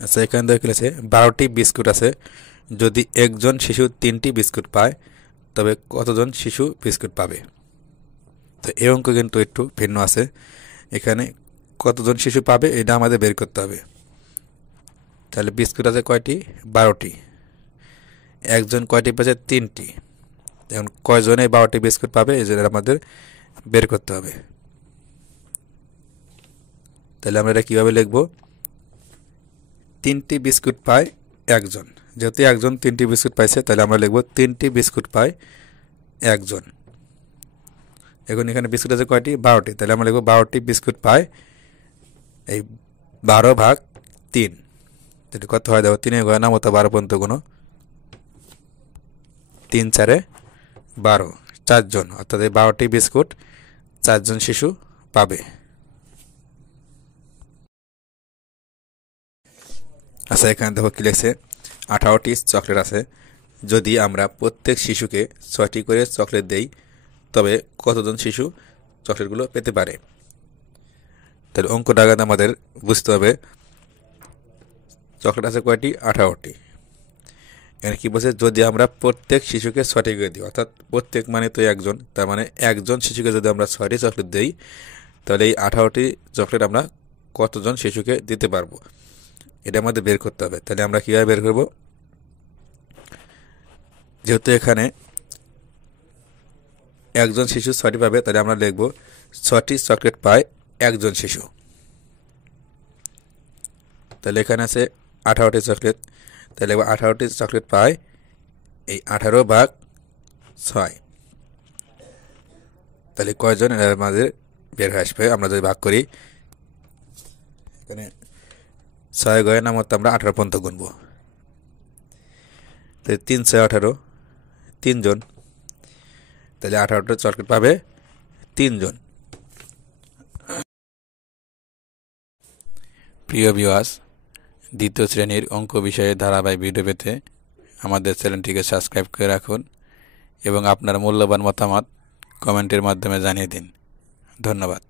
আচ্ছা, এখানে দেখা গেছে 12টি বিস্কুট আছে। যদি একজন শিশু 3টি বিস্কুট পায় তবে কতজন শিশু বিস্কুট পাবে? তো এই অঙ্ক কিন্তু একটু ভিন্ন আছে। এখানে কতজন শিশু পাবে এটা আমাদের বের করতে হবে। তাহলে বিস্কুট আছে কয়টি? 12টি। একজন কয়টি পেয়েছে? 3টি। এখন কয়জনে 12টি বিস্কুট পাবে এই জন্য আমাদের বের করতে হবে। তাহলে আমরা এটা কীভাবে লিখব? 3টি বিস্কুট পায় একজন। যেহেতু একজন 3টি বিস্কুট পাইছে তাহলে আমরা লিখব 3টি বিস্কুট পায় একজন। এখন এখানে বিস্কুট আছে কয়টি? 12টি। তাহলে আমরা লিখব 12টি বিস্কুট পায় এই 12/3। তাহলে কত হয় দেখো, 3 গয় নাম 12 পর্যন্ত গুণ, 3 4 12, 4জন, অর্থাৎ এই 12টি বিস্কুট 4জন শিশু পাবে। আচ্ছা, এখানে দেখো কি লিখছে, 18টি চকলেট আছে। যদি আমরা প্রত্যেক শিশুকে 6টি করে চকলেট দেই তবে কতজন শিশু চকলেটগুলো পেতে পারে? তাহলে অঙ্ক ডাগাতে আমাদের বুঝতে হবে চকলেট আছে কয়টি? 18টি। এখানে কি বলছে? যদি আমরা প্রত্যেক শিশুকে 6টি করে দিই, অর্থাৎ প্রত্যেক মানে তো একজন, তার মানে একজন শিশুকে যদি আমরা 6টি চকলেট দিই তাহলে এই 18টি চকলেট আমরা কতজন শিশুকে দিতে পারবো এটা আমাদের বের করতে হবে। তাহলে আমরা কীভাবে বের করব? যেহেতু এখানে একজন শিশু 6টি পাবে তাহলে আমরা লিখব 6টি চকলেট পায় একজন শিশু। তাহলে এখানে আছে 18টি চকলেট, তাহলে 18টি চকলেট পায় এই 18/6। তাহলে কয়জন এর আমাদের বের হয়ে আসবে? আমরা যদি ভাগ করি, এখানে 6 গয়ের নাম হতো আমরা 18 পর্যন্ত গুনবো। তাহলে 3 6 18, 3জন। তাহলে 18টা চকলেট পাবে 3জন। প্রিয় ভিউয়ার্স, দ্বিতীয় শ্রেণীর অঙ্ক বিষয়ে ধারাবাহিক ভিডিও পেতে আমাদের চ্যানেলটিকে সাবস্ক্রাইব করে রাখুন এবং আপনার মূল্যবান মতামত কমেন্টের মাধ্যমে জানিয়ে দিন। ধন্যবাদ।